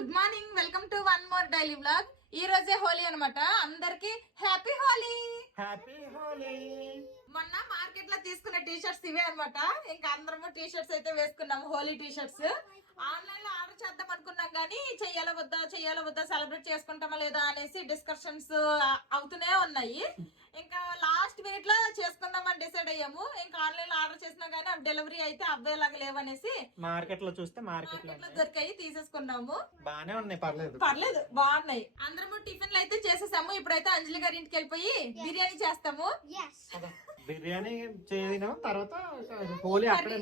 Good morning, welcome to one more daily vlog. ఈ రోజే హోలీ అన్నమాట. అందరికి హ్యాపీ హోలీ. హ్యాపీ హోలీ. మొన్న మార్కెట్ లో తీసుకున్న టీ షర్ట్స్ ఇవే అనమాట. ఇంకా అందరము టీ షర్ట్స్ అయితే వేసుకున్నాము, హోలీ టీ షర్ట్స్. ఆన్లైన్ లో ఆర్డర్ చేద్దాం అనుకున్నాం కానీ చెయ్యాలా వద్దా సెలబ్రేట్ చేసుకుంటామా లేదా అనేసి డిస్కషన్స్ అవుతూనే ఉన్నాయి. ఇంకా లాస్ట్ మినిట్ లో చేసుకుందామని డిసైడ్ అయ్యాము. ఇంకా ఆన్లైన్ లో ఆర్డర్ చేసినా గానీ అవి డెలివరీ అయితే అవ్వేలాగా లేవనేసి మార్కెట్ లో చూస్తే మార్కెట్ లో దొరికాయి, తీసేసుకున్నాము. బానే ఉన్నాయి, పర్లేదు బాగున్నాయి. అందరము టిఫిన్లు అయితే చేసేసాము. ఇప్పుడైతే అంజలి గారి ఇంటికి వెళ్ళిపోయి బిర్యానీ చేస్తాము. బిర్యానీ చేయడం తర్వాత హోలీ అక్కడే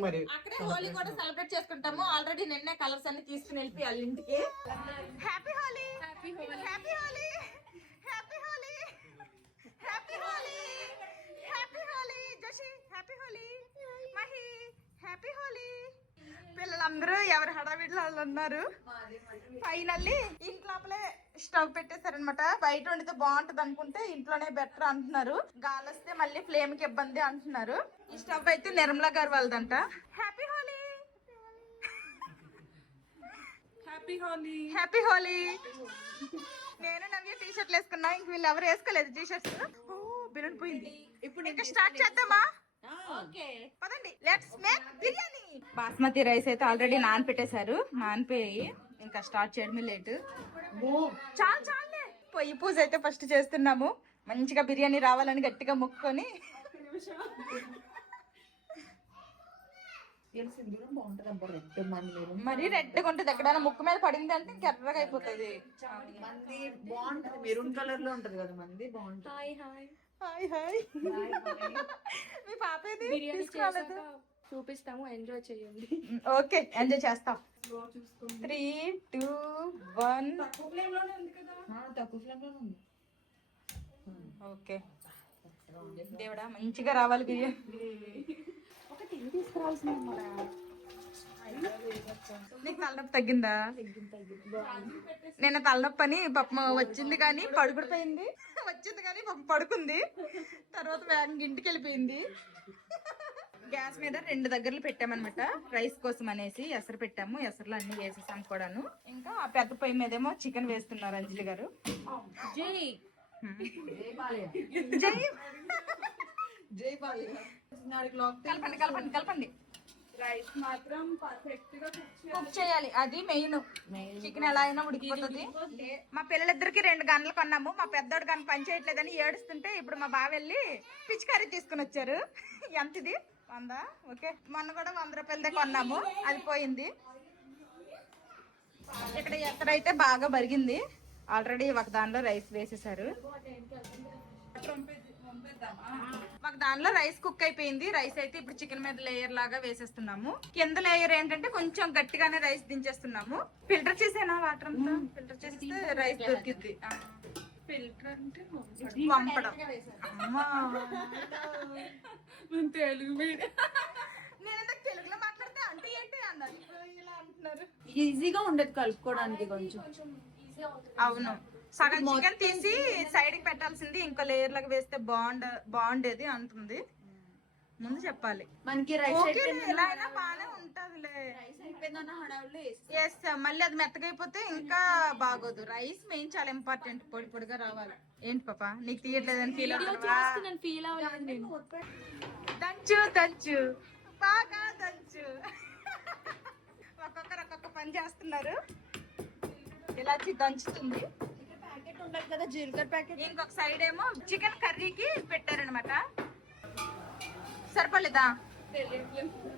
హోలీ కూడా సెలబ్రేట్ చేసుకుంటాము. ఆల్రెడీ నిన్నే కలర్స్ అన్ని తీసుకుని వెళ్ళిపోయి వాళ్ళ ఇంటికి. Happy Holi, happy Holi, happy Holi, happy Holi, happy Holi, happy Holi, Jashi happy Holi, Mahi happy Holi. పిల్లలందరూ ఎవరి హడావిడిలో వాళ్ళు ఉన్నారు. ఫైనల్లీ ఇంట్లోపలే స్టవ్ పెట్టేశారనమాట. బయట వండితే బాగుంటది అనుకుంటే ఇంట్లోనే బెటర్ అంటున్నారు. గాలి వస్తే మళ్ళీ ఫ్లేమ్ కి ఇబ్బంది అంటున్నారు. ఈ స్టవ్ అయితే నిర్మలా గారు వాళ్ళదంట. Happy Holi, happy Holi, happy Holi. నేను నవ్య టీ షర్ట్లు వేసుకున్నా, ఇంక వీళ్ళు ఎవరు వేసుకోలేదు టీ షర్ట్స్. బిర్యానీ పోయింది. ఇప్పుడు ఇంకా స్టార్ట్ చేద్దామా? పదండి, let's make biryani. Basmati rice అయితే ఆల్రెడీ నానపెట్టేశారు. నానిపోయి ఇంకా స్టార్ట్ చేయడమే లేట్. చాలే పొయ్యి పూజ అయితే ఫస్ట్ చేస్తున్నాము. మంచిగా బిర్యానీ రావాలని గట్టిగా మొక్కుకొని. మరి రెడ్గా ఉంటుంది. ఎక్కడైనా ముక్కు మీద పడింది అంటే ఇంకెర్రగా అయిపోతుంది. బాగుంటది, మెరూన్ కలర్ లో ఉంటది కదా మంది. బాగుంటది. Hi hi. మీ పాప బిర్యానీ చూపిస్తాము, ఎంజాయ్ చేయండి. ఓకే, ఎంజాయ్ చేస్తాం. 3, 2, 1. తక్కువ ఫ్లేమ్ లోనే ఉంది. ఓకే దేవుడా, మంచిగా రావాలి బిర్యానీ. నీకు తలనొప్పి తగ్గిందా? నేను తలనొప్పి అని పాపం వచ్చింది కానీ పడుకుడిపోయింది. వచ్చింది కానీ పాపం పడుకుంది. తర్వాత వేగంగా ఇంటికి వెళ్ళిపోయింది. గ్యాస్ మీద 2 దగ్గరలు పెట్టామన్నమాట రైస్ కోసం అనేసి. ఎసరు పెట్టాము, ఎసరులో అన్ని వేసేసాము కూడాను. ఇంకా ఆ పెద్ద పొయ్యి మీదేమో చికెన్ వేస్తున్నారు అంజలి గారు. జై జై కలపండి. రైస్ మాత్రం పర్ఫెక్ట్ గా కుక్ చేయాలి, అది మెయిన్. చికెన్ ఎలా అయినా ఉడికిపోతుంది. మా పిల్లలిద్దరికి 2 గన్నులు కొన్నాము. మా పెద్దోడు గన్ను పని చేయట్లేదని ఏడుస్తుంటే ఇప్పుడు మా బావ వెళ్ళి పిచికారీ తీసుకుని వచ్చారు. ఎంత ఇది? 100. ఓకే, మొన్న కూడా 100 రూపాయలదే కొన్నాము, అది పోయింది. ఇక్కడ ఎక్కడైతే బాగా బరిగింది. ఆల్రెడీ ఒక దానిలో రైస్ వేసేసారు. ఒక దానిలో రైస్ కుక్ అయిపోయింది. రైస్ అయితే ఇప్పుడు చికెన్ మీద లేయర్ లాగా వేసేస్తున్నాము. కింద లేయర్ ఏంటంటే కొంచెం గట్టిగానే రైస్ దించేస్తున్నాము. ఫిల్టర్ చేసేనా వాటర్ అంతా? ఫిల్టర్ చేస్తే రైస్ దొరికిద్ది. ఫిల్టర్ అంటే వంపడం. తెలుగు మీడియం. నేను తెలుగులో మాట్లాడితే అంటే ఏంటి అన్నారు, ఇలా అంటున్నారు. ఈజీగా ఉండదు కలుపుకోవడానికి కొంచెం. అవును, సగం చికెన్ తీసి సైడ్ కి పెట్టాల్సింది, ఇంకో లేయర్ లాగా వేస్తే బాగుండేది అంటుంది. ముందు చెప్పాలి. మనకి ఎలా అయినా బాగానే ఉంటదిలే. ఎస్, మళ్ళీ అది మెత్తగైపోతే ఇంకా బాగోదు. రైస్ మెయిన్ చాలా ఇంపార్టెంట్. పొడి పొడిగా రావాలి. ఏంటి పాప, నీకు తీయట్లేదని ఫీల్ అవుతావా? దంచు బాగా దంచు. ఒక్కొక్కరు ఒక్కొక్క పని చేస్తున్నారు. ఇలా దంచుతుంది. కదా జీలకర్ర ప్యాకెట్. ఇంకొక సైడ్ ఏమో చికెన్ కర్రీకి పెట్టారనమాట. సరిపోలేదా?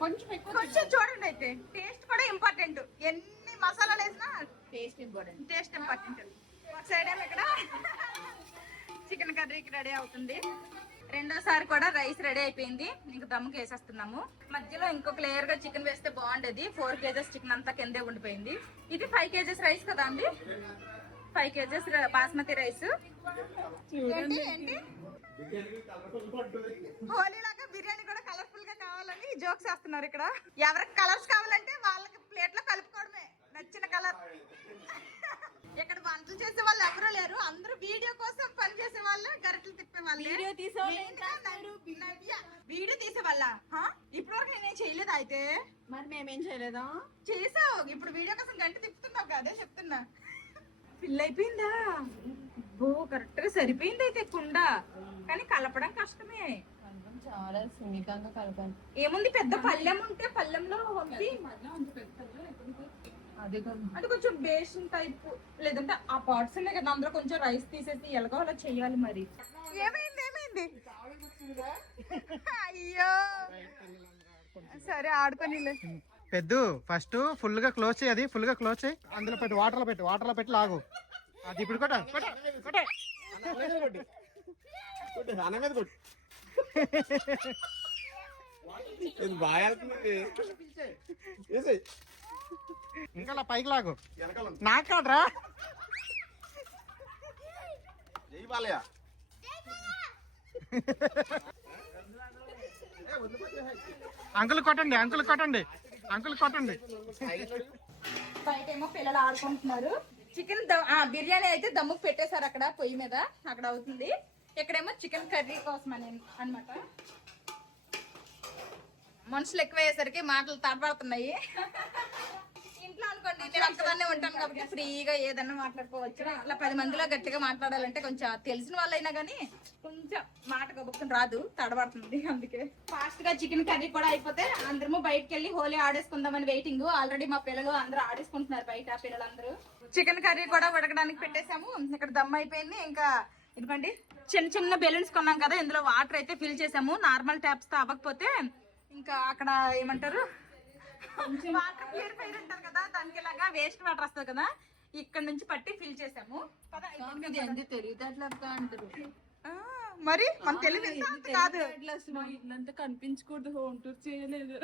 కొంచెం చూడండి. అయితే టేస్ట్ కూడా ఇంపార్టెంట్. ఎన్ని మసాలాలు వేసినా టేస్ట్ ఇంపార్టెంట్. ఒక సైడ్ ఏమో ఇక్కడ చికెన్ కర్రీకి రెడీ అవుతుంది. రెండోసారి కూడా రైస్ రెడీ అయిపోయింది. ఇంక దమ్ముకి వేసేస్తున్నాము. మధ్యలో ఇంకొక లేయర్ గా చికెన్ వేస్తే బాగుండేది. 4 kgs చికెన్ అంతా కిందే ఉండిపోయింది. ఇది 5 kgs రైస్ కదా అండి? 5 kgs బాస్మతి రైస్. ఏంటి హోలీ లాగా బిర్యానీ కూడా కలర్ఫుల్ గా కావాలని జోక్స్ వేస్తున్నారు. ఇక్కడ ఎవరికి కలర్స్ కావాలంటే వాళ్ళకి ప్లేట్ లో కలుపుకోవడమే, నచ్చిన కలర్. ఇక్కడ వంటలు చేసే వాళ్ళు ఎవరూ లేరు. అందరూ వీడియో కోసం పని చేసే వాళ్ళు, గరిటలు తిప్పే వాళ్ళు. వీడియో తీసే వాళ్ళ ఇప్పుడు వరకు నేనేం చేయలేదు. అయితే మరి మేమేం చేయలేదా? చేసావు. ఇప్పుడు వీడియో కోసం గంట తిప్పుతున్నావు కదా, చెప్తున్నా. ఫిల్ అయిపోయిందా? ఓ కరెక్ట్ గా సరిపోయింది అయితే కుండ, కానీ కలపడం కష్టమే. చాలా సున్నితంగా కలపాలి. ఏముంది, పెద్ద పళ్ళెం ఉంటే పళ్ళెంలో వంపి అది కొంచెం బేసిన్ టైప్, లేదంటే ఆ పార్ట్స్ ఉన్నాయి కదా అందులో కొంచెం రైస్ తీసేసి ఎలాగో అలా చెయ్యాలి. మరి ఏమైంది ఏమైంది? అయ్యో సరే ఆడుకొని పెద్ద ఫస్ట్ ఫుల్ గా క్లోజ్ చేయి, అది ఫుల్ గా క్లోజ్ చేయి. అందులో పెట్టి వాటర్ లో పెట్టి లాగు. అది ఇప్పుడు కొట్ట ఇంకా అలా పైకి లాగు. నాకు కాదురా, అంకుల్ కొట్టండి, అంకుల్ కొట్టండి, అంకుల్ కొట్టండి. బయట ఏమో పిల్లలు ఆడుకుంటున్నారు. చికెన్ బిర్యానీ అయితే దమ్ముకు పెట్టేశారు అక్కడ పొయ్యి మీద, అక్కడ అవుతుంది. ఇక్కడేమో చికెన్ కర్రీ కోసం అని అనమాట. మనుషులు ఎక్కువ అయ్యేసరికి మాటలు తడబడుతున్నాయి. ఇంట్లో అనుకోండి నేను ఒక్కదాన్నే ఉంటాను కాబట్టి ఫ్రీగా ఏదన్నా మాట్లాడుకోవచ్చు. ఇట్లా 10 మందిలో గట్టిగా మాట్లాడాలంటే కొంచెం తెలిసిన వాళ్ళైనా కానీ కొంచెం మాట గబుక్కుని రాదు, తడబడుతుంది. అందుకే ఫాస్ట్ గా చికెన్ కర్రీ కూడా అయిపోతే అందరము బయటకు వెళ్ళి హోలీ ఆడేసుకుందామని వెయిటింగ్. ఆల్రెడీ మా పిల్లలు అందరూ ఆడేసుకుంటున్నారు బయట. పిల్లలందరూ చికెన్ కర్రీ కూడా ఉడకడానికి పెట్టేశాము. ఇక్కడ దమ్ అయిపోయింది. ఇంకా ఇదిగోండి చిన్న చిన్న బెలూన్స్ కొన్నాం కదా, ఇందులో వాటర్ అయితే ఫిల్ చేసాము. నార్మల్ ట్యాప్స్ తో అవ్వకపోతే ఇంకా అక్కడ ఏమంటారు వాటర్ ప్యూరిఫైర్ అంటారు కదా, దానికి ఇలాగా వేస్ట్ వాటర్ వస్తుంది కదా, ఇక్కడ నుంచి పట్టి ఫిల్ చేసాము. తెలివితేటలు అంటారు. మరి మన తెలివి కాదు. ఇల్లంతా కనిపించకూడదు, హోమ్ టూర్ చేయలేదు.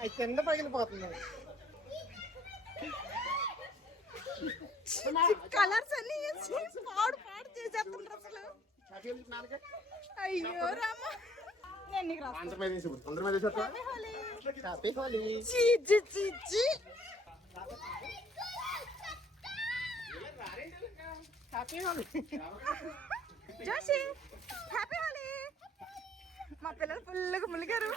అది కింద పగిలిపోతుంది. కలర్స్ అన్ని పాడు పాడు చేసేస్తున్నారు అసలు. అయ్యో రామా, నేను నీకు జోషి హ్యాపీ హోలీ. మా పిల్లలు ఫుల్గా ములిగారు.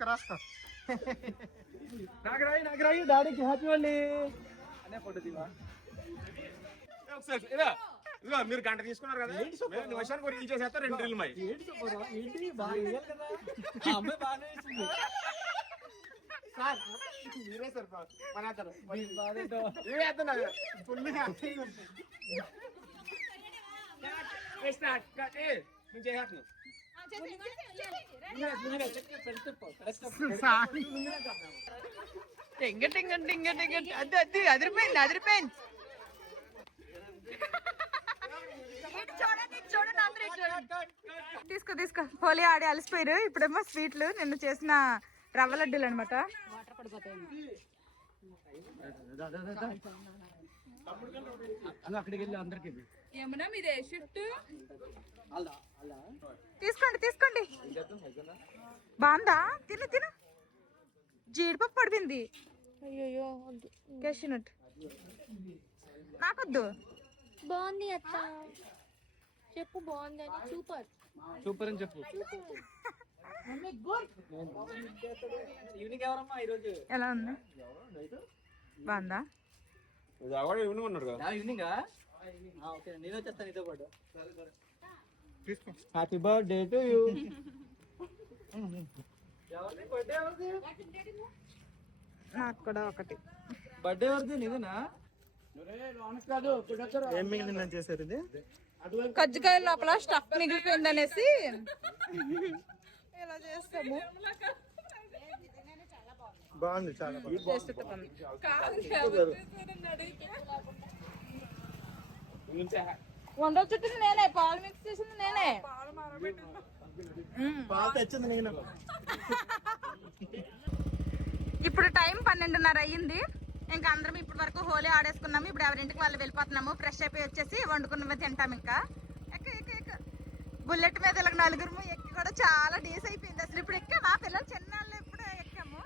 రాసుకో నాగరాయి డాడీకి హ్యాపీ హోలీ అనే ఫోటో దివా. మీరు గంట తీసుకున్నారు కదా, నిమిషానికి ఒక రీల్ చేసేస్తారు 2 రీల్ మై. ఏంటి బాగా కదా, అమ్మాయి బాగానే వేసింది. మీరే సార్ మన అతను ఇవే అతను ఫుల్గా స్టార్ట్ నేను చేసేస్తున్నాను టింగ టింగ టింగ టింగ అది అది అదిరిపోయింది అదిరిపోయింది. చూడండి అందరూ చూడండి. తీసుకో తీసుకో. హోలీ ఆడి అలసిపోయారు. ఇప్పుడేమో స్వీట్లు నిన్న చేసిన రవ్వ లడ్డూలు అనమాట. అక్కడికి వెళ్ళి అందరికి ఏమన్నా మీదే షిఫ్ట్ తీసుకోండి తీసుకోండి. బాగుందా? తిను తిను. జీడిపప్పు పడిపోయింది. అయ్యో కేసినట్టు నాకొద్దు. బాగుంది అత్త చెప్పు బాగుంది అని సూపర్ సూపర్ అని చెప్పు. ఎలా ఉంది? బాగుందా? ఈవినింగ్ ఉన్నాడు కదా ఈవినింగ్ నేను వచ్చేస్తాను నీతో పాటు. Happy birthday to you. నాకు కూడా ఒకటి. బర్త్డే వరకు నీదేనా? ఏం మిగిలిందని చేశారు ఇది? కజ్జికాయ లోపల స్టఫ్ మిగిలిపోయింది అనేసి ఇలా చేస్తాము. బాగుంది చాలా టేస్ట్ బాగుంది. వండల చుట్టూ నేనే, పాలు మిక్స్ చేసింది నేనే. పాలు తెచ్చింది నేను. ఇప్పుడు టైం 12:30 అయ్యింది. ఇంకా అందరం ఇప్పటి వరకు హోలీ ఆడేసుకున్నాము. ఇప్పుడు ఎవరింటికి వాళ్ళు వెళ్ళిపోతున్నాము. ఫ్రెష్ అయిపోయి వచ్చేసి వండుకున్నవి తింటాం. ఇంకా ఎక్క బుల్లెట్ మీద ఇలా నలుగురు ఎక్కి కూడా చాలా డేస్ అయిపోయింది. అసలు ఇప్పుడు ఎక్కామా పిల్లలు చిన్నాళ్ళు ఎప్పుడు ఎక్కాము.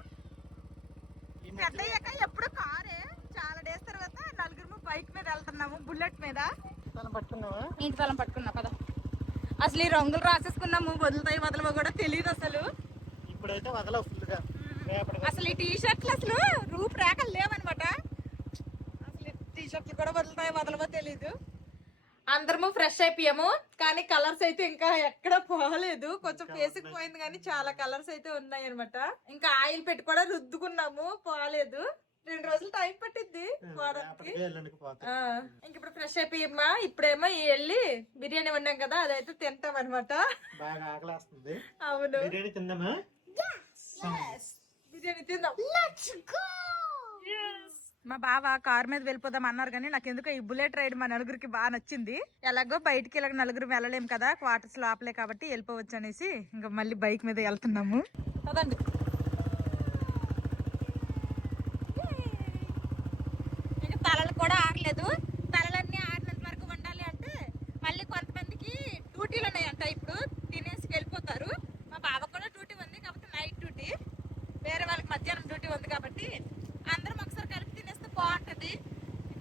పెద్ద అయ్యాక ఎప్పుడు కారే. చాలా డేస్ తర్వాత నలుగురు బైక్ మీద వెళ్తున్నాము, బుల్లెట్ మీద. ఇంటి తలం పట్టుకున్నా పద. అసలు ఈ రంగులు రాసేసుకున్నాము, వదులుతాయి వదలవో కూడా తెలియదు అసలు. ఇప్పుడైతే వదలవు ఫుల్ గా. అసలు ఈ టీ షర్ట్లు అసలు రూపురేఖలు లేవన్నమాట. అసలు టీ షర్ట్లు కూడా వదులుతాయి వదలవో తెలీదు. అందరము ఫ్రెష్ అయిపోయాము. కానీ కలర్స్ అయితే ఇంకా ఎక్కడ పోలేదు. కొంచెం పేసుకుపోయింది కానీ చాలా కలర్స్ అయితే ఉన్నాయి అనమాట. ఇంకా ఆయిల్ పెట్టి కూడా రుద్దుకున్నాము, పోలేదు. 2 రోజులు టైం పట్టిద్ది పోవడానికి. ఇంక ఇప్పుడు ఫ్రెష్ అయిపోయామా. ఇప్పుడేమో వెళ్ళి బిర్యానీ వండాం కదా, అదైతే తింటాం అనమాట. బాగా ఆకలేస్తుంది. అవును, బిర్యానీ తిందామా? బిర్యానీ తిందాం. మా బావ కార్ మీద వెళ్ళిపోదాం అన్నారు కానీ నాకు ఎందుకో ఈ బుల్లెట్ రైడ్ మా నలుగురికి బాగా నచ్చింది. ఎలాగో బయటికి ఇలా నలుగురు వెళ్ళలేము కదా, క్వార్టర్స్ లోపలే కాబట్టి వెళ్ళిపోవచ్చు అనేసి ఇంకా మళ్ళీ బైక్ మీద వెళ్తున్నాము. కదండి. ఇంకా తలలు కూడా ఆడలేదు. తలలన్నీ ఆడినంత వరకు వండాలి అంటే మళ్ళీ కొంతమందికి డ్యూటీలు ఉన్నాయంట. ఇప్పుడు తినేసి వెళ్ళిపోతారు. మా బావ కూడా డ్యూటీ ఉంది కాబట్టి నైట్ డ్యూటీ, వేరే వాళ్ళకి మధ్యాహ్నం డ్యూటీ ఉంది కాబట్టి అందరం ఒకసారి కలిపి తినేస్తే బాగుంటది.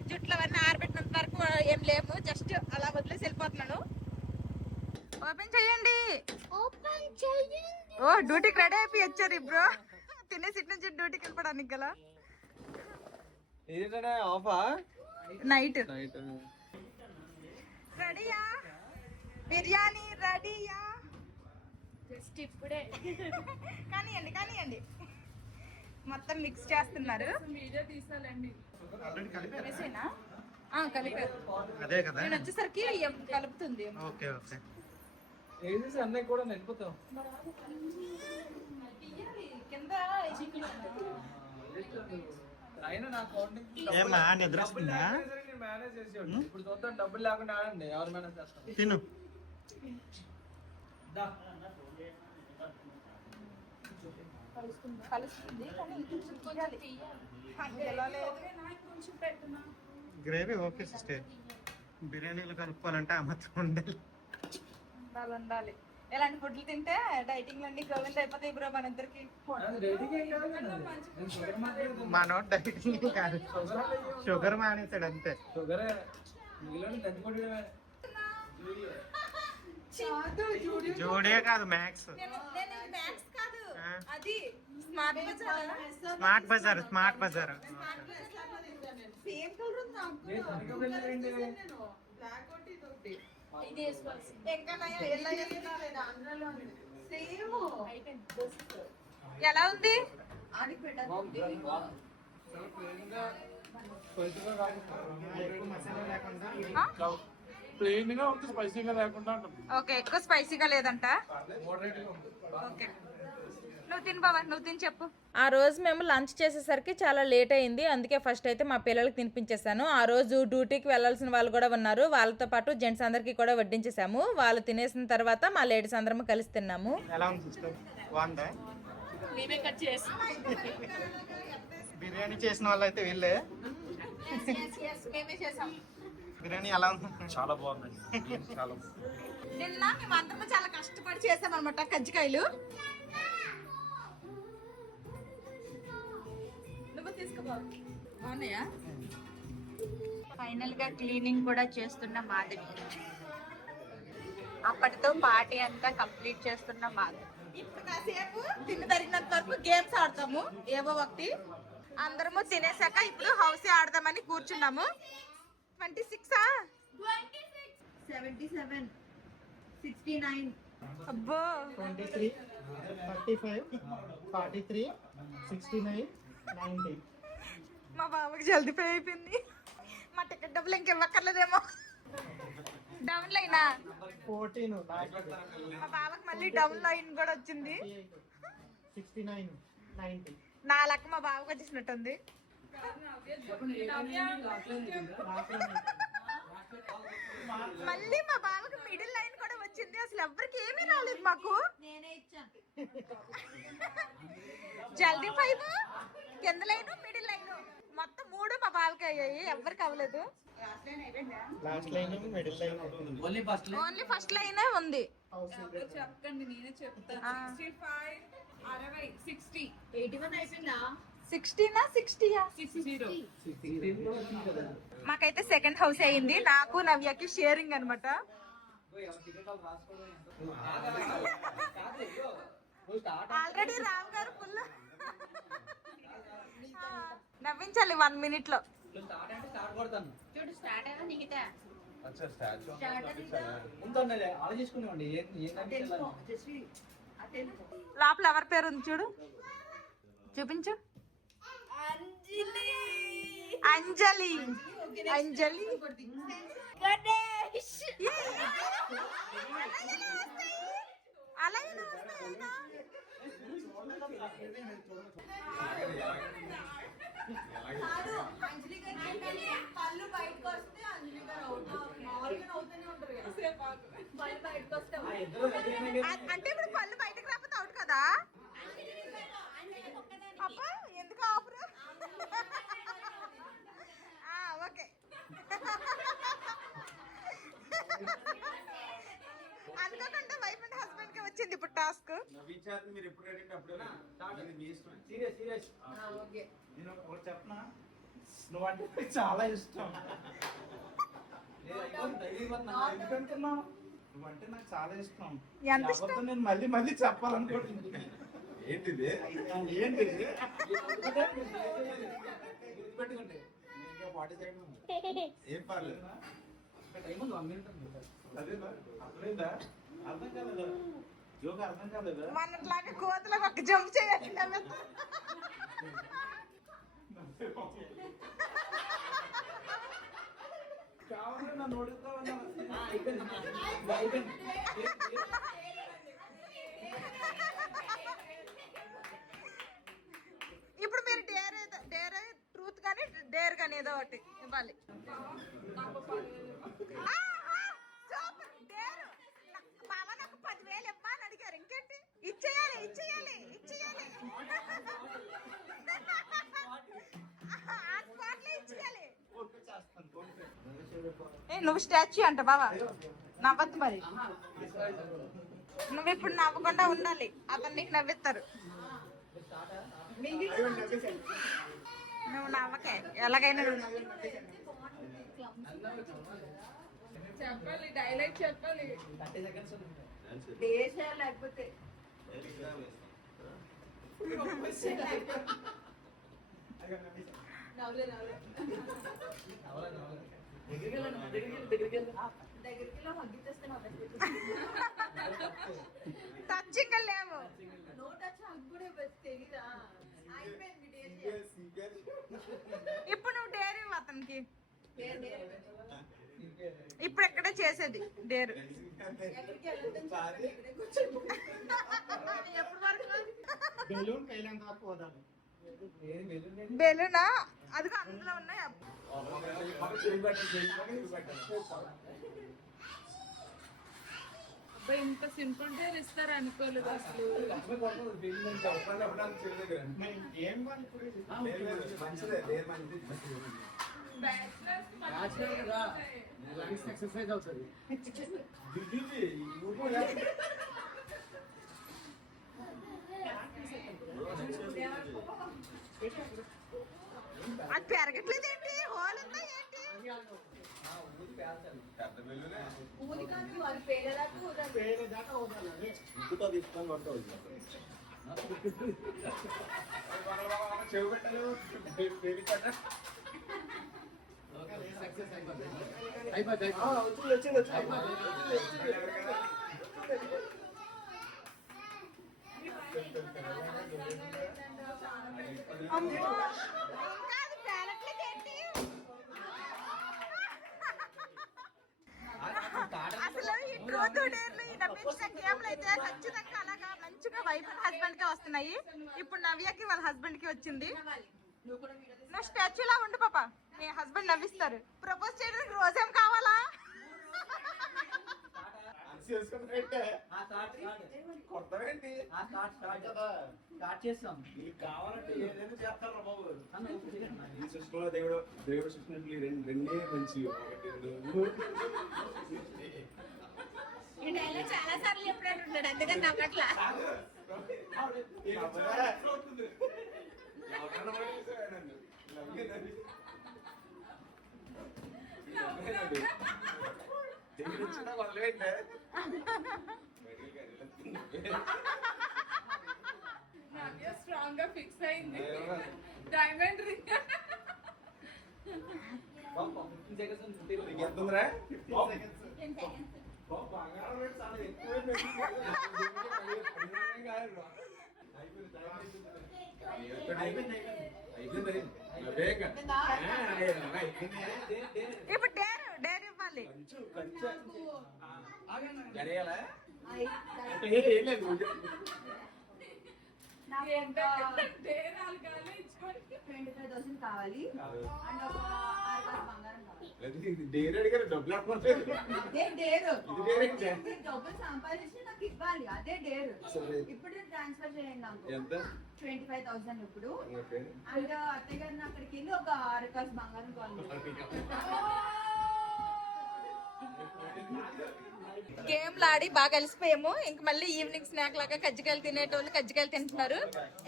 జుట్లు అవన్నీ ఆరబెట్టినంత వరకు ఏం లేవు, జస్ట్ అలా వదిలేసి వెళ్ళిపోతున్నాను. ఓపెన్ చేయండి. ఓ డ్యూటీకి రెడీ అయిపోయి వచ్చారు బ్రో. తినేసి ఇటు నుంచి డ్యూటీకి వెళ్ళిపోవడానికి గల నైట్ రెడీయా? బిర్యానీ రెడీయా? జస్ట్ ఇప్పుడే కానివ్వండి కానివ్వండి. మొత్తం మిక్స్ చేస్తున్నారు. మీరే తీసాలండి. వేసేనా? కలిపారు. అదే కదా. నేను వచ్చేసరికి కలుపుతుంది. Okay okay. అన్నయ్య కూడా వెళ్ళిపోతాం. కింద అయినా నా కౌంటింగ్ ఏమా నిద్ర వస్తుందా? మేనేజ్ చేసేవాడు. ఇప్పుడు చూద్దాం, డబ్బులు లేకుండా ఆడండి, ఎవరు మేనేజ్ చేస్తారు. తిను. కలుస్తుంది కానీ ఇంకొంచెం తీయాలి. ఎలా లేదు. Gravy okay sister. బిర్యానీలో కలుపుకోవాలంటే ఆ మాత్రం ఉండాలి. ఉండాలి. ఇలాంటి ఫుడ్లు తింటే డైటింగ్ అన్ని గోవింద అయిపోతాయి బ్రో మన ఇద్దరికి. మనోడు డైటింగ్ కాదు, షుగర్ మానేసాడు అంతే. షుగరే మిగిలిన దంచుకోవడమే. జోడియే కాదు, మ్యాక్స్. అది Smart Smart Bazaar. Smart Bazaar. Same colour ఉంది నాకు. బ్లాక్ ఒకటి తోటి ఇదే స్పైసీ ఇంకా ఎలా చేస్తున్నారు ఆంధ్రాలో సేమ్. ఎలా ఉంది? ఆడికి పెట్టాలి. ఎక్కువ మసాలా లేకుండా ప్లెయిన్ గా ఉంటుంది, స్పైసీగా లేకుండా ఉంటుంది. ఓకే, ఎక్కువ స్పైసీగా లేదంట. ఓకే, నువ్వు తిని బాబా, నువ్వు తిని చెప్పు. ఆ రోజు మేము లంచ్ చేసేసరికి చాలా లేట్ అయింది, అందుకే ఫస్ట్ అయితే మా పిల్లలకి తినిపించేసాను. ఆ రోజు డ్యూటీకి వెళ్ళాల్సిన వాళ్ళు కూడా ఉన్నారు, వాళ్ళతో పాటు జెంట్స్ అందరికీ కూడా వడ్డించేసాము. వాళ్ళు తినేసిన తర్వాత మా లేడీస్ అందరం కలిసి తిన్నాము. ఎలా ఉంది సిస్టర్? బాగుందా? మేమే కట్ చేసి బిర్యానీ చేసిన వాళ్ళు అయితే వీళ్ళే. మేమే చేసాం. బిర్యానీ ఎలా ఉంది? చాలా బాగుందండి, చాలా నిన్న మేము అందరం చాలా కష్టపడి చేసాం అనమాట కజ్జికాయలు. నువ్వు తీసుకోబా, బాగున్నాయా? ఫైనల్ గా క్లీనింగ్ కూడా చేస్తున్న మాధవి. అప్పటితో పార్టీ అంతా కంప్లీట్ చేస్తున్న మాధవి. ఇప్పుడు కాసేపు తిని తరిగినంత వరకు గేమ్స్ ఆడతాము ఏవో ఒకటి. అందరము తినేసాక ఇప్పుడు హౌస్ ఆడదామని కూర్చున్నాము. 26 77 69 అబ్బో 23, 35, 43, 69, 90. మా బాబుకి జల్దీ పే అయిపోయింది. మా టికెట్ డబ్బులు ఇంకెవ్వక్కర్లేదేమో. డౌన్ లైనా 14, మా బాబుకి మళ్ళీ డౌన్ లైన్ కూడా వచ్చింది. 69, 90. నా లెక్క మా బాబుకి వచ్చేసినట్టుంది. మళ్ళీ మా బాబుకి మిడిల్ లైన్ కూడా వచ్చింది. అసలు ఎవరికి ఏమీ రాలేదు మాకు. జల్దీ 5, కింద లైన్, మిడిల్ లైన్ మొత్తం 3 మా బాబుకి అయ్యాయి, ఎవరికి అవ్వలేదు. Last line, middle line. Only first line ఉంది. చెప్పండి, నేనే చెప్తాను. 65, 60, 60, 81 అయిపోయిందా? 60నా 60యా? 60. మాకైతే సెకండ్ హౌస్ అయింది, నాకు నవ్యకి షేరింగ్ అనమాట. ఆల్రెడీ రామ్ గారు ఫుల్ నవ్వించాలి 1 minute లో. చూడు స్టార్ట్ అయినా దిగితే లోపల ఎవరి పేరు ఉంది చూడు, చూపించు. అంజలి. అంజలి అలా ఎలా వస్తాయన్నా? అంటే ఇప్పుడు పళ్ళు బయటకు రాకపోతే అవుట్ కదా? అబ్బా ఎందుకు ఆపురు? ఓకే, అనుకోకుండా వైఫ్ అండ్ హస్బెండ్ కి వచ్చింది ఇప్పుడు టాస్క్. నవ్వించారు మీరు ఎప్పుడు అడిగితే అప్పుడేనా? ఇది మీ ఇష్టం. నేను ఒకటి చెప్పనా, నువ్వంటే నాకు చాలా ఇష్టం. ఎందుకంటున్నావు? నువ్వంటే నాకు చాలా ఇష్టం. ఎంత ఇష్టం? ఎవరితో నేను మళ్ళీ మళ్ళీ చెప్పాలనుకుంటున్నాను. ఏంటిది? ఏంటి? ఏం పర్లేదు. అదేనా? అర్థమైందా? అర్థం కాలేదా? జోక్ అర్థం కాలేదా? మనట్లాగా కోతలకు ఒక జంప్ చేయాలి. కావాలని నన్ను ఓడిస్తావన్నా? ఇప్పుడు మీరు డేర్ ట్రూత్ కానీ డేర్ కానీ ఏదో ఒకటి ఇవ్వాలి. బాబా నాకు 10,000 ఇవ్వని అడిగారు, ఇంకేంటి ఇచ్చేయాలి ఇచ్చేయాలి ఇచ్చేయాలి. ఆ స్పాట్లో ఇచ్చేయాలి. నువ్వు స్టాచ్యూ అంట బావా, నవ్వద్దు మరి. నువ్వు ఇప్పుడు నవ్వకుండా ఉండాలి, అతను నీకు నవ్విస్తారు. నువ్వు నవ్వకే, ఎలాగైనా నువ్వు నవ్వు. చెప్పాలి, డైలాగ్ చెప్పాలి. లేకపోతే టచింగ్ లేవు. నో టచ్ హగ్ కూడా తెలీదా? ఇప్పుడు నువ్వు డేర్ ఇవ్వు అతనికి. ఇప్పుడు ఎక్కడే చేసేది డేర్. ఎప్పుడు వరకు బెలూన్ పేలేంత వరకు వదాలి. బెలూనా? అదిగో అందులో ఉన్నాయి. అబ్బాయి ఇంత సింపుల్ డేర్ ఇస్తారు అనుకోలేదు అసలు. ఏం వాళ్ళు ఇప్పుడు ఎక్సర్సైజ్ అవుతుంది. అది పెరగట్లేదు ఏంటి? హోల్ ఉందా ఏంటి? పేలేదాకా వదాలి. అదే చెవు పెట్టాలి అమ్మో, ఇంకా అది పేలట్లేదు ఏంటి? అసలు ఈ ట్రూత్ డేర్లు ఈ నమ్మించిన గేమ్లు అయితే ఖచ్చితంగా అలాగా మంచిగా వైఫ్ అండ్ హస్బెండ్ కి వస్తున్నాయి. ఇప్పుడు నవ్యకి వాళ్ళ హస్బెండ్ కి వచ్చింది. నువ్వు స్టాచ్యూ లా ఉండు పాప, మీ హస్బెండ్ నవ్విస్తారు. ప్రపోజ్ చేయడానికి రోజేం కావాలా? దేవుడు దేవుడు సృష్టించినట్లు రెండే మంచి ఈ డైలాగ్ చాలా సార్లు చెప్పినట్టున్నాడు, అందుకని నమ్మట్లా. నవ్య స్ట్రాంగ్ గా ఫిక్స్ అయింది. Diamond ring. ఎంతుందిరా? ఇప్పుడు డేర్ డేర్ ఇవ్వాలి. డేర్ ఆల్గాలి ఇచ్చుకోండి. 25,000 కావాలి అండ్ ఒక 6 బంగారం కావాలి. డేర్ అడిగారు డబ్బులు అనుకోలేదు. అదే డేరు. ఇది డేర్ ఏంటి? మీరు డబ్బులు సంపాదించి నాకు ఇవ్వాలి, అదే డేరు. సరే. ఇప్పుడు ట్రాన్స్ఫర్ చేయండి నాకు. ఎంత? 25,000 ఇప్పుడు. ఓకే. అండ్ అత్తయ్య గారిని అక్కడికి వెళ్ళి ఒక 6 బంగారం కావాలి. గేమ్లు ఆడి బాగా అలసిపోయాము. ఇంక మళ్ళీ ఈవినింగ్ స్నాక్ లాగా కజ్జికాయలు తినేటోళ్ళు కజ్జికాయలు తింటున్నారు.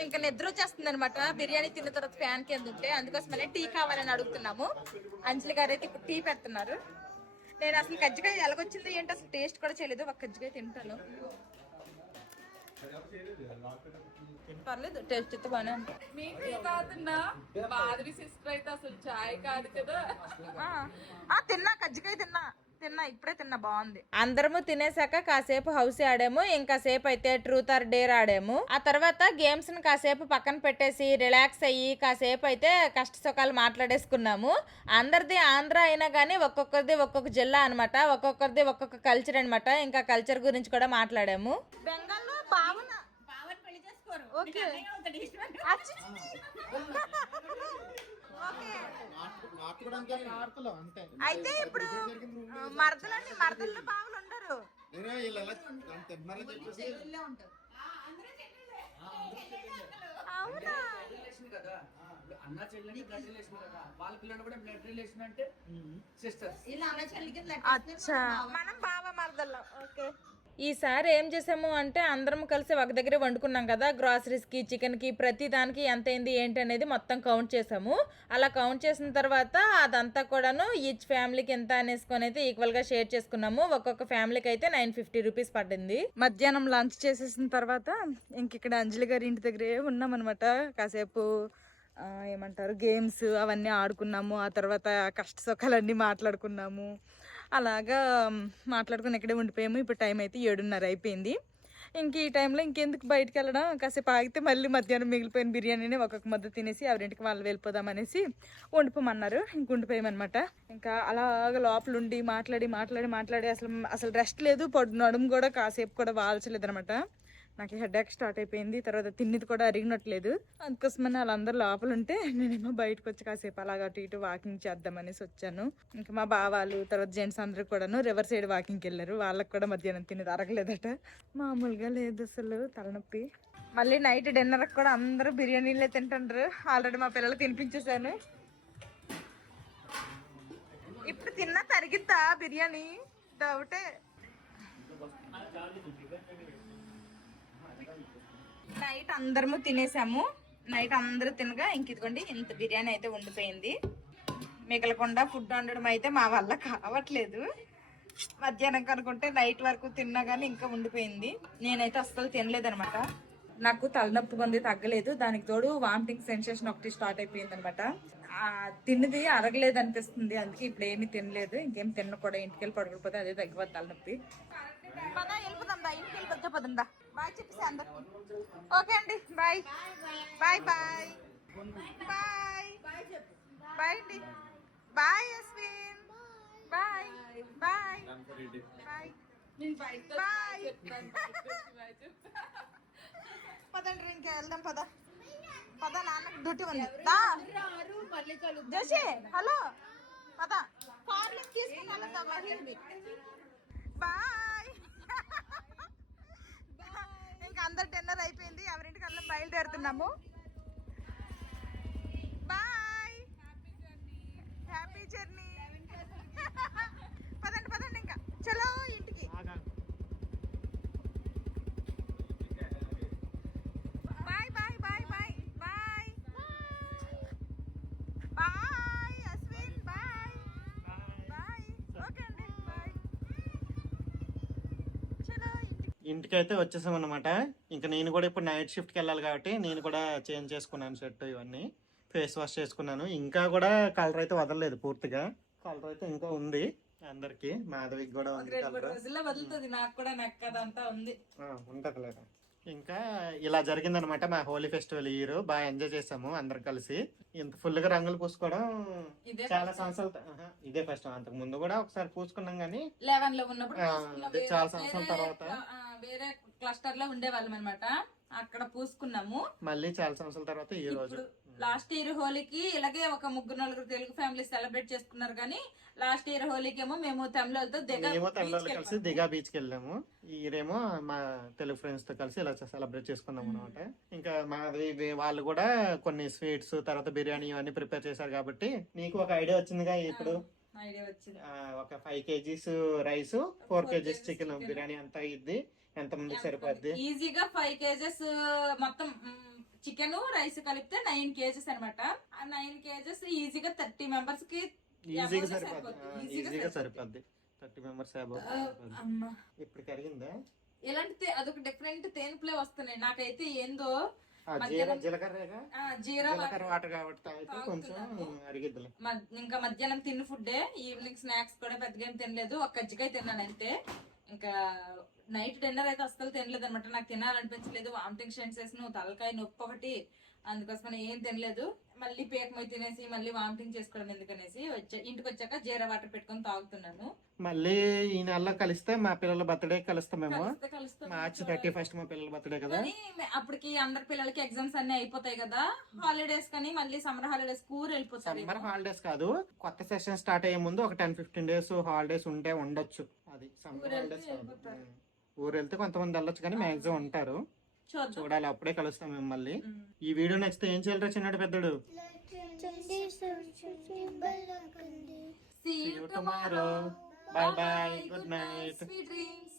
ఇంకా నిద్ర వచ్చేస్తుంది అనమాట. బిర్యానీ తిన్న తర్వాత ఫ్యాన్ కింద ఉంటే అందుకోసమనే టీ కావాలని అడుగుతున్నాము. అంజలి గారు అయితే ఇప్పుడు టీ పెడుతున్నారు. నేను అసలు కజ్జికాయ ఎలాగొచ్చింది ఏంటి అసలు టేస్ట్ కూడా చేయలేదు. ఒక కజ్జికాయ తింటాను, పర్లేదు, టేస్ట్ అయితే బాగానే ఉంటుంది. మీ టీ కాదన్నా, మాధవి సిస్టర్ అయితే అసలు చాయ్ కాదు కదా. తిన్నా, కజ్జికాయ తిన్నా ఇప్పుడే తిన్నా, బాగుంది. అందరము తినేసాక కాసేపు హౌస్ ఆడాము. ఇంకాసేపు అయితే ట్రూత్ ఆర్ డేర్ ఆడాము. ఆ తర్వాత గేమ్స్ ని కాసేపు పక్కన పెట్టేసి రిలాక్స్ అయ్యి కాసేపు అయితే కష్ట సుఖాలు మాట్లాడేసుకున్నాము. అందరిది ఆంధ్ర అయినా కానీ ఒక్కొక్కరిది ఒక్కొక్క జిల్లా అనమాట, ఒక్కొక్కరిది ఒక్కొక్క కల్చర్ అనమాట. ఇంకా కల్చర్ గురించి కూడా మాట్లాడాము. బెంగాల్లో బావన పెళ్లి చేసుకోరు. ఓకే. అయితే ఇప్పుడు మరదలు బావులు ఉండరు. అవునా? అన్న చెల్లిని బ్లడ్ రిలేషన్ కదా, వాళ్ళ పిల్లలు కూడా బ్లడ్ రిలేషన్ అంటే సిస్టర్స్. అచ్చా, మనం బావ మరదలు. ఓకే. ఈసారి ఏం చేసాము అంటే అందరం కలిసి ఒక దగ్గర వండుకున్నాం కదా. గ్రాసరీస్కి, చికెన్కి, ప్రతి దానికి ఎంత అయింది ఏంటి అనేది మొత్తం కౌంట్ చేసాము. అలా కౌంట్ చేసిన తర్వాత అదంతా కూడాను ఈచ్ ఫ్యామిలీకి ఎంత అనేసుకొని అయితే ఈక్వల్గా షేర్ చేసుకున్నాము. ఒక్కొక్క ఫ్యామిలీకి అయితే 950 రూపీస్ పడింది. మధ్యాహ్నం లంచ్ చేసేసిన తర్వాత ఇంక ఇక్కడ అంజలి గారి ఇంటి దగ్గరే ఉన్నామన్నమాట. కాసేపు ఏమంటారు గేమ్స్ అవన్నీ ఆడుకున్నాము. ఆ తర్వాత కష్ట సుఖాలన్నీ మాట్లాడుకున్నాము. అలాగా మాట్లాడుకుని ఇక్కడే ఉండిపోయాము. ఇప్పుడు టైం అయితే 7:30 అయిపోయింది. ఇంక ఈ టైంలో ఇంకెందుకు బయటకు వెళ్ళడం, కాసేపు ఆగితే మళ్ళీ మధ్యాహ్నం మిగిలిపోయిన బిర్యానీని ఒక్కొక్క ముద్ద తినేసి ఎవరింటికి వాళ్ళు వెళ్ళిపోదాం అనేసి వండిపోమన్నారు. ఇంక వండిపోయామన్నమాట. ఇంకా అలాగ లోపల ఉండి మాట్లాడి అసలు రెస్ట్ లేదు, నడుము కూడా కాసేపు కూడా వాల్చలేదు అనమాట. నాకు హెడేక్ స్టార్ట్ అయిపోయింది. తర్వాత తిన్నది కూడా అరిగినట్లేదు. అందుకోసమని వాళ్ళందరూ లోపల ఉంటే నేనేమో బయటకు వచ్చి కాసేపు అలాగ అటు ఇటు వాకింగ్ చేద్దాం అనేసి వచ్చాను. ఇంకా మా బావాలు తర్వాత జెంట్స్ అందరూ కూడాను రివర్ సైడ్ వాకింగ్కి వెళ్ళారు. వాళ్ళకి కూడా మధ్యాహ్నం తిన్నది అరగలేదట. మామూలుగా లేదు అసలు, తలనొప్పి. మళ్ళీ నైట్ డిన్నర్కి కూడా అందరూ బిర్యానీలే తింటుండ్రు. ఆల్రెడీ మా పిల్లలు తినిపించేశాను. ఇప్పుడు తిన్నా తరిగిద్దా బిర్యానీ డౌటే. నైట్ అందరము తినేసాము. నైట్ అందరూ తినగా ఇంక ఇదిగోండి ఇంత బిర్యానీ అయితే ఉండిపోయింది. మిగలకుండా ఫుడ్ వండడం అయితే మా వల్ల కావట్లేదు. మధ్యాహ్నం కనుకుంటే నైట్ వరకు తిన్నా కానీ ఇంకా ఉండిపోయింది. నేనైతే అస్సలు తినలేదనమాట. నాకు తలనొప్పి ఉంది, తగ్గలేదు. దానికి తోడు వామిటింగ్ సెన్సేషన్ ఒకటి స్టార్ట్ అయిపోయింది అనమాట. తిన్నది అరగలేదు అనిపిస్తుంది. అందుకే ఇప్పుడు ఏమీ తినలేదు. ఇంకేం తిన్న కూడా ఇంటికి వెళ్ళి పడుకుపోతే అదే తగ్గిపోతుంది తలనొప్పి. బాయ్ చెప్పేసి అందరు. ఓకే అండి, bye bye bye bye bye అండి. Bye Ashwin, bye bye bye bye. పదండి ఇంకా వెళ్దాం. పద నాన్నకి డ్యూటీ ఉంది. జోషి హలో, పద కార్లో తీసుకుని బాయ్. ఇంకా అందరు డిన్నర్ అయిపోయింది. ఎవరింటికి అందరం బయలుదేరుతున్నాము. Bye, happy journey. పదండి ఇంకా చలో ఇంటికి. Bye bye bye bye bye bye Ashwin, bye bye. Okay అండి, బాయ్. చలో ఇంటికైతే వచ్చేసాం అనమాట. ఇంకా నేను కూడా ఇప్పుడు నైట్ షిఫ్ట్కి వెళ్ళాలి కాబట్టి నేను కూడా చేంజ్ చేసుకున్నాను షర్ట్ ఇవన్నీ, ఫేస్ వాష్ చేసుకున్నాను. ఇంకా కూడా కలర్ అయితే వదలలేదు పూర్తిగా. కలర్ అయితే ఇంకా ఉంది అందరికి. మాధవికి కూడా ఉంది కలర్. వదులుతుంది, నాకు కూడా నెక్కదంతా ఉంది. ఉంటది లేదా. ఇంకా ఇలా జరిగిందనమాట మా హోలీ ఫెస్టివల్. ఈ ఇయర్ బాగా ఎంజాయ్ చేసాము అందరు కలిసి. ఇంత ఫుల్ గా రంగులు పూసుకోవడం చాలా సంవత్సరాలు. ఇదే ఫస్ట్. అంతకు ముందు కూడా ఒకసారి పూసుకున్నాం కానీ 11 లో ఉన్నప్పుడు చాలా సంవత్సరాల తర్వాత వేరే క్లస్టర్ లో ఉండేవాళ్ళం అనమాట. అక్కడ పూసుకున్నాము. మళ్ళీ చాలా సంవత్సరాల తర్వాత ఈ రోజు లాస్ట్ ఇయర్ హోలీకి ఇలాగే ఒక 3-4 తెలుగు ఫ్యామిలీ సెలబ్రేట్ చేసుకున్నారు. కానీ లాస్ట్ ఇయర్ హోలీకి ఏమో మేము తమిళతో కలిసి దిగా బీచ్ కి వెళ్ళాము. ఈ ఇయర్ ఏమో మా తెలుగు ఫ్రెండ్స్ తో కలిసి ఇలా సెలబ్రేట్ చేసుకున్నాం అనమాట. ఇంకా మాది వాళ్ళు కూడా కొన్ని స్వీట్స్ తర్వాత బిర్యానీ ఇవన్నీ ప్రిపేర్ చేశారు కాబట్టి నీకు ఒక ఐడియా వచ్చిందిగా. ఇప్పుడు ఒక 5 kgs rice, 4 kgs chicken biryani అంతా ఇది ఎంత మందికి సరిపోద్ది? ఈజీగా 5 kgs మొత్తం చికెన్ రైస్ కలిపితే 9 kgs అనమాట. ఆ 9 kgs ఈజీగా 30 మెంబర్స్ కి ఈజీగా సరిపోద్ది. 30 మెంబర్స్ ఇప్పుడు కరిగిందా? ఇలాంటి అదొక డిఫరెంట్ తేనుపులే వస్తున్నాయి నాకైతే. ఏందో జీలకర్ర వాటర్ కాబట్టి కొంచెం అరిగిద్దిలే. ఇంకా మధ్యాహ్నం తిన్న ఫుడ్డే. ఈవినింగ్ స్నాక్స్ కూడా పెద్దగా ఏం తినలేదు. ఒక కజ్జికాయ తిన్నాను అంతే. ఇంకా నైట్ డిన్నర్ అయితే అస్సలు తినలేదు అనమాట. నాకు తినాలనిపించలేదు. వామిటింగ్ సెన్సేషన్, తలకాయ నొప్పి ఒకటి. అందుకోసమని ఏం తినలేదు. మళ్ళీ పేకమై తినేసి మళ్ళీ వామిటింగ్ చేసుకోవడం ఎందుకనేసి ఇంటికి వచ్చాక జీరా వాటర్ పెట్టుకొని తాగుతున్నాను. మళ్ళీ ఈ నెలలో కలిస్తే మా పిల్లల బర్త్డే కలుస్తామేమో. మార్చ్ 31 మా పిల్లల బర్త్డే కదా. అప్పటికి అందరి పిల్లలకి ఎగ్జామ్స్ అన్ని అయిపోతాయి కదా. హాలిడేస్ కానీ మళ్ళీ సమ్మర్ హాలిడేస్ ఊరు వెళ్ళిపోతారు. సమ్మర్ హాలిడేస్ కాదు, కొత్త సెషన్ స్టార్ట్ అయ్యే ముందు ఒక 10-15 days హాలిడేస్ ఉంటే ఉండొచ్చు. అది సమ్మర్ హాలిడేస్. ఊరు వెళ్తే కొంతమంది వెళ్ళొచ్చు కానీ మాక్సిమం ఉంటారు. చూడాలి, అప్పుడే కలుస్తాం మేము మళ్ళీ. ఈ వీడియో నచ్చితే ఏం చేయాలి చిన్నడు పెద్దడు? See you tomorrow. Bye bye. Good night. Sweet dreams.